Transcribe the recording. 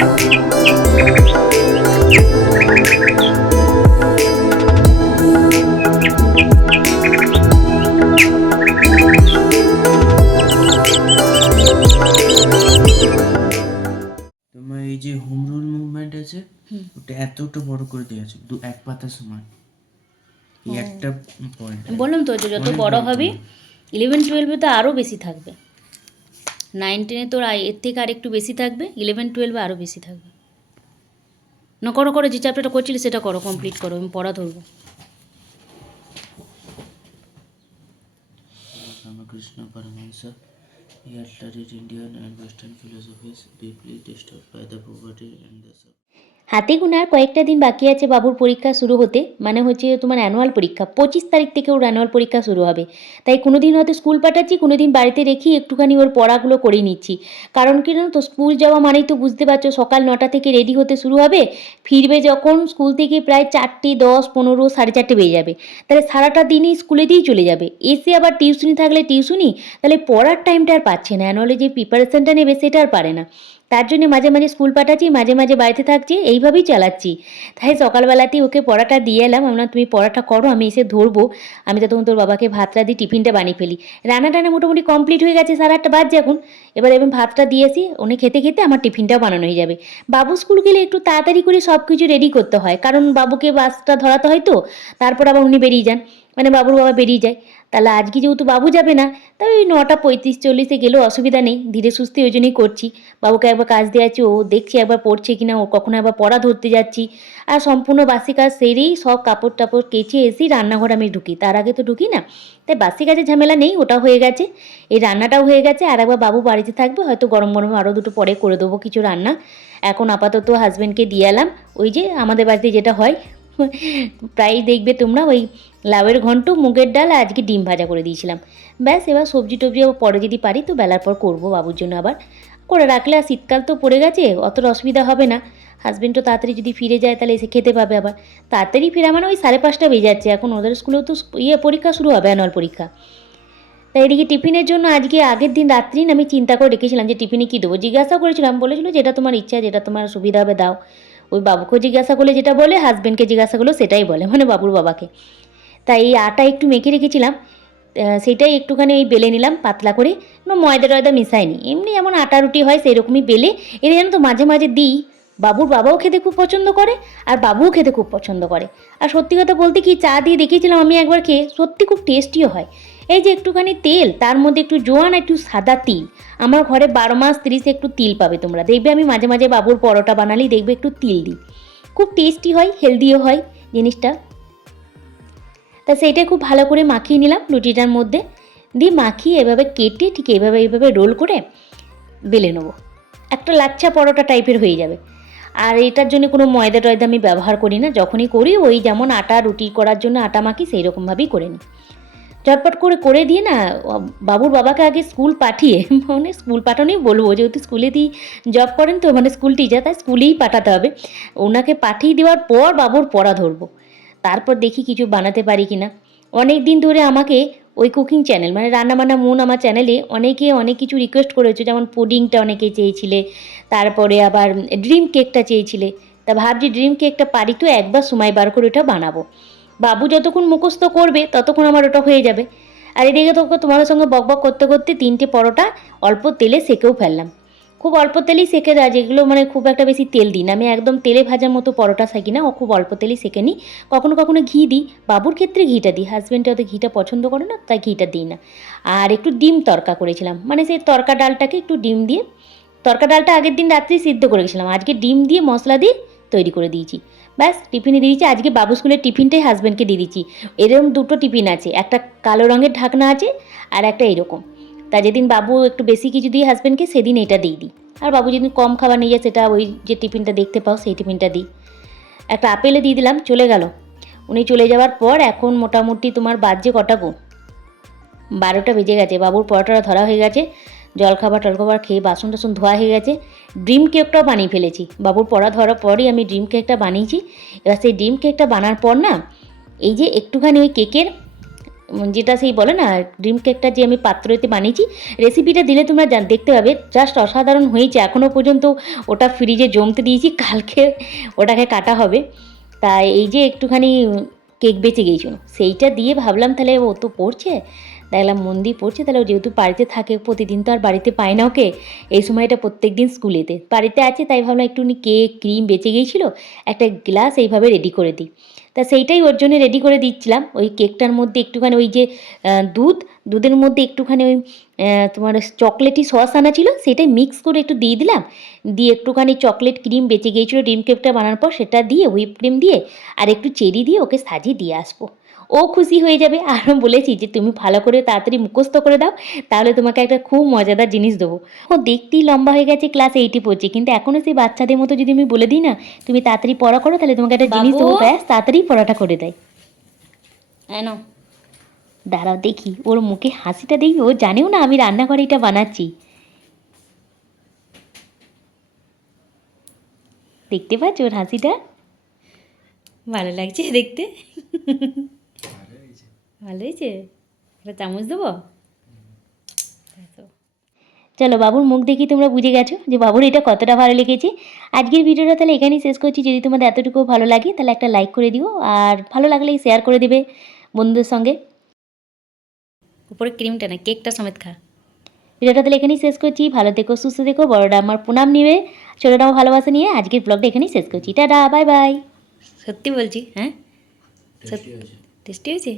তোমার এই যে হোম রুল মুভমেন্ট আছে ওটা এতটা বড় করে দেওয়া আছে, এক পাতা সমান। এই একটা পয়েন্ট বললাম তো যে যত বড় হবে 11-12 তো আরও বেশি থাকবে, 9-10 তোর এর থেকে আর একটু বেশি থাকবে, 11-12 আরও বেশি থাকবে। না করো করো, যে চ্যাপ্টারটা করছিলে সেটা করো, কমপ্লিট করো, আমি পড়া ধরবো। Ramakrishna Paramahansa, he had studied Indian and Western philosophies, deeply disturbed by the poverty and the suffering. হাতে গোনার কয়েকটা দিন বাকি আছে বাবুর পরীক্ষা শুরু হতে, মানে হচ্ছে তোমার অ্যানুয়াল পরীক্ষা 25 তারিখ থেকে ওর অ্যানুয়াল পরীক্ষা শুরু হবে। তাই কোনো দিন হয়তো স্কুল পাঠাচ্ছি, কোনো দিন বাড়িতে রেখে একটুখানি ওর পড়াগুলো করে নিচ্ছি। কারণ কি জানো তো, স্কুল যাওয়া মানেই তো বুঝতে পারছো সকাল 9টা থেকে রেডি হতে শুরু হবে, ফিরবে যখন স্কুল থেকে প্রায় 4টে 10, 15, 4:30 বেজে যাবে। তাহলে সারাটা দিনই স্কুলে দিয়েই চলে যাবে, এসে আবার টিউশনি থাকলে টিউশনি, তাহলে পড়ার টাইমটা আর পাচ্ছে না, অ্যানুয়ালে যে প্রিপারেশনটা নেবে সেটা আর পারে না। তার জন্য মাঝে মাঝে স্কুল পাঠাচ্ছি, মাঝে মাঝে বাড়িতে থাকছি, এইভাবেই চালাচ্ছি। তাই সকালবেলাতেই ওকে পড়াটা দিয়ে এলাম, আমরা তুমি পড়াটা করো, আমি এসে ধরবো, আমি তখন তোর বাবাকে ভাতটা দিই, টিফিনটা বানিয়ে ফেলি। রান্না টান্না মোটামুটি কমপ্লিট হয়ে গেছে, 8:30 বাজছে এখন। এবার ভাতটা দিয়েছি, উনি খেতে খেতে আমার টিফিনটাও বানানো হয়ে যাবে। বাবু স্কুল গেলে একটু তাড়াতাড়ি করে সব কিছু রেডি করতে হয়, কারণ বাবুকে বাসটা ধরাতে হয় তো, তারপর আবার উনি বেরিয়ে যান, মানে বাবুর বাবা বেরিয়ে যায়। তাহলে আজকে যেহেতু বাবু যাবে না, তাই ওই 9:35-40 গেলেও অসুবিধা নেই, ধীরে সুস্থে ওই জন্যই করছি। বাবুকে একবার কাজ দিয়ে যাচ্ছি, ও দেখছি একবার পড়ছে কিনা, ও কখনো একবার পড়া ধরতে যাচ্ছি। আর সম্পূর্ণ বাসি কাজ সেরেই সব কাপড় টাপড় কেচে এসেই রান্নাঘর আমি ঢুকি, তার আগে তো ঢুকি না। তাই বাসি কাজের ঝামেলা নেই, ওটা হয়ে গেছে, এই রান্নাটাও হয়ে গেছে। আর একবার বাবু বাড়িতে থাকবে, হয়তো গরম গরম আরও দুটো পরে করে দেবো কিছু রান্না। এখন আপাতত হাজব্যান্ডকে দিয়ে এলাম, ওই যে আমাদের বাড়িতে যেটা হয় প্রায়ই দেখবে তোমরা, ওই লাউয়ের ঘন্ট, মুগের ডাল, আর আজকে ডিম ভাজা করে দিয়েছিলাম। ব্যাস, এবার সবজি টবজি পরে যদি পারি তো বেলার পর করবো বাবুর জন্য, আবার করে রাখলে। আর শীতকাল তো পড়ে গেছে, অতটা অসুবিধা হবে না। হাজব্যান্ডও তাড়াতাড়ি যদি ফিরে যায় তাহলে এসে খেতে পাবে আবার। তাড়াতাড়ি ফেরা মানে ওই 5:30 বেজে যাচ্ছে, এখন ওদের স্কুলেও তো পরীক্ষা শুরু হবে, অ্যানুয়াল পরীক্ষা। তাই এদিকে টিফিনের জন্য আজকে আগের দিন রাত্রি আমি চিন্তা করে রেখেছিলাম যে টিফিনে কী দেবো, জিজ্ঞাসা করেছিলাম, বলেছিল যেটা তোমার ইচ্ছা, যেটা তোমার সুবিধা হবে দাও। ওই বাবুকেও জিজ্ঞাসা করলে যেটা বলে, হাজব্যান্ডকে জিজ্ঞাসা করলেও সেটাই বলে, মানে বাবুর বাবাকে। তাই এই আটা একটু মেখে রেখেছিলাম, সেটাই একটুখানি ওই বেলে নিলাম পাতলা করে, ময়দা টয়দা মিশাইনি, এমনি যেমন আটা রুটি হয় সেই রকমই বেলে। এটা যেন তো মাঝে মাঝে দিই, বাবুর বাবাও খেতে খুব পছন্দ করে, আর বাবুও খেতে খুব পছন্দ করে। আর সত্যি কথা বলতে কি, চা দিয়ে দেখিয়েছিলাম আমি একবার খেয়ে, সত্যি খুব টেস্টিও হয়। এই যে একটুখানি তেল, তার মধ্যে একটু জোয়ান, একটু সাদা তিল, আমার ঘরে 12 মাস 30 একটু তিল পাবে তোমরা, দেখবে আমি মাঝে মাঝে বাবুর পরোটা বানালেই দেখবে একটু তিল দিই, খুব টেস্টি হয়, হেলদিও হয় জিনিসটা। তা সেইটা খুব ভালো করে মাখিয়ে নিলাম রুটিটার মধ্যে, দিয়ে মাখিয়ে এভাবে কেটে ঠিক এইভাবে রোল করে বেলে নেবো, একটা লাচ্ছা পরোটা টাইপের হয়ে যাবে। আর এটার জন্য কোনো ময়দা টয়দা আমি ব্যবহার করি না, যখনই করি ওই যেমন আটা রুটি করার জন্য আটা মাখি সেই রকমভাবেই করে নিই। ঝটপট করে দিয়ে না, বাবুর বাবাকে আগে স্কুল পাঠিয়ে, মানে স্কুল পাঠানোই বলবো, যেহেতু স্কুলেতেই জব করেন তো, মানে স্কুল টিচার, তাই স্কুলেই পাঠাতে হবে। ওনাকে পাঠিয়ে দেওয়ার পর বাবুর পড়া ধরবো, তারপর দেখি কিছু বানাতে পারি কি না। অনেক দিন ধরে আমাকে ওই কুকিং চ্যানেল, মানে রান্নাবান্না মন আমার চ্যানেলে অনেকে অনেক কিছু রিকোয়েস্ট করেছে, যেমন পুডিংটা অনেকে চেয়েছিলে, তারপরে আবার ড্রিম কেকটা চেয়েছিলে। তা ভাবছি ড্রিম কেকটা পারি তো একবার সময় বার করে ওটা বানাবো, বাবু যতক্ষণ মুখস্থ করবে ততক্ষণ আমার ওটা হয়ে যাবে। আর এদিকে তো তোমাদের সঙ্গে বকবক করতে করতে 3টে পরোটা অল্প তেলে সেকেও ফেললাম, খুব অল্প তেলেই সেকে দেওয়া, যেগুলো মানে খুব একটা বেশি তেল দিই না আমি, একদম তেলে ভাজার মতো পরোটা সেকি না, ও খুব অল্প তেলেই সেকে নিই। কখনো কখনো ঘি দিই, বাবুর ক্ষেত্রে ঘিটা দিই, হাজব্যান্ডটা ওদের ঘিটা পছন্দ করে না, তাই ঘিটা দিই না। আর একটু ডিম তরকা করেছিলাম, মানে সেই তরকা ডালটাকে একটু ডিম দিয়ে, তরকা ডালটা আগের দিন রাত্রি সিদ্ধ করে গেছিলাম, আজকে ডিম দিয়ে মশলা দিয়ে তৈরি করে দিয়েছি। ব্যাস, টিফিনে দিয়ে দিচ্ছি, আজকে বাবু স্কুলের টিফিনটাই হাজব্যান্ডকে দিয়ে দিচ্ছি। এরকম 2টো টিফিন আছে, একটা কালো রঙের ঢাকনা আছে, আর একটা এরকম। তা যেদিন বাবু একটু বেশি কিছু দিই হাজব্যান্ডকে, সেদিন এটা দিয়ে দিই। আর বাবু যেদিন কম খাবার নিয়ে যায়, সেটা ওই যে টিফিনটা দেখতে পাও সেই টিফিনটা দিই। একটা আপেলে দিয়ে দিলাম, চলে গেল। উনি চলে যাওয়ার পর এখন মোটামুটি তোমার বাজছে কটা গো, 12টা বেজে গেছে। বাবুর পরোটাটা ধরা হয়ে গেছে, জলখাবার টলখাবার খেয়ে বাসন টাসন ধোয়া হয়ে গেছে। ড্রিম কেকটাও বানিয়ে ফেলেছি, বাবুর পড়া ধরার পরই আমি ড্রিম কেকটা বানিয়েছি। এবার সেই ড্রিম কেকটা বানার পর না, এই যে একটুখানি ওই কেকের যেটা সেই বলে না ড্রিম কেকটা যে আমি পাত্রতে বানিয়েছি, রেসিপিটা দিলে তোমরা দেখতে পাবে, জাস্ট অসাধারণ হয়েছে। এখনও পর্যন্ত ওটা ফ্রিজে জমতে দিয়েছি, কালকে ওটাকে কাটা হবে। তাই এই যে একটুখানি কেক বেঁচে গিয়েছিল, সেইটা দিয়ে ভাবলাম তাহলে ও তো পড়ছে, দেখলাম মন দিয়ে পড়ছে, তাহলে ও যেহেতু বাড়িতে থাকে, প্রতিদিন তো আর বাড়িতে পায় না ওকে, এই সময়টা প্রত্যেক দিন স্কুলেতে বাড়িতে আছে, তাই ভাবলাম একটুখানি কেক ক্রিম বেঁচে গিয়েছিলো, একটা গ্লাস এইভাবে রেডি করে দিই। তা সেইটাই ওর জন্য রেডি করে দিচ্ছিলাম। ওই কেকটার মধ্যে একটুখানি ওই যে দুধের মধ্যে একটুখানি ওই তোমার চকলেটি সস আনা ছিল, সেটাই মিক্স করে একটু দিয়ে দিলাম, দিয়ে একটুখানি চকলেট ক্রিম বেঁচে গিয়েছিলো ডিম কেকটা বানানোর পর, সেটা দিয়ে হুইপ ক্রিম দিয়ে আর একটু চেরি দিয়ে ওকে সাজিয়ে দিয়ে আসবো। ও খুশি হয়ে যাবে। আর বলেছি যে তুমি ভালো করে তাড়াতাড়ি মুখস্থ করে দাও, তাহলে তোমাকে একটা খুব মজাদার জিনিস দেবো। ও দেখতেই লম্বা হয়ে গেছে, ক্লাস 8-এ পড়ছে, কিন্তু এখনও সেই বাচ্চাদের মতো যদি আমি বলে দিই না তুমি তাড়াতাড়ি পড়া করো, তাহলে তোমাকে একটা জিনিস দেবো, ব্যাস তাড়াতাড়ি পড়াটা করে দেয়। হ্যাঁ না, দাঁড়াও দেখি ওর মুখে হাসিটা দেখি, ও জানেও না আমি রান্নাঘরে এটা বানাচ্ছি। দেখতে পাচ্ছ ওর হাসিটা? ভালো লাগছে দেখতে? ভালো হয়েছে? একটা চামচ দেবো? চলো, বাবুর মুখ দেখি তোমরা বুঝে গেছো যে বাবুর এটা কতটা ভালো লেগেছে। আজকের ভিডিওটা তাহলে এখানেই শেষ করছি। যদি তোমাদের এতটুকু ভালো লাগে তাহলে একটা লাইক করে দিও, আর ভালো লাগলে শেয়ার করে দেবে বন্ধুদের সঙ্গে। উপরে ক্রিমটা না, কেকটা সমেত খা। ভিডিওটা তাহলে এখানেই শেষ করছি। ভালো থেকো, সুস্থ থেকো, বড়োটা আমার প্রণাম নিবে, ছোটোটাও ভালোবাসা নিয়ে আজকের ব্লগটা এখানেই শেষ করছি। Tata, bye bye. সত্যি বলছি, হ্যাঁ টেস্টি হয়েছে।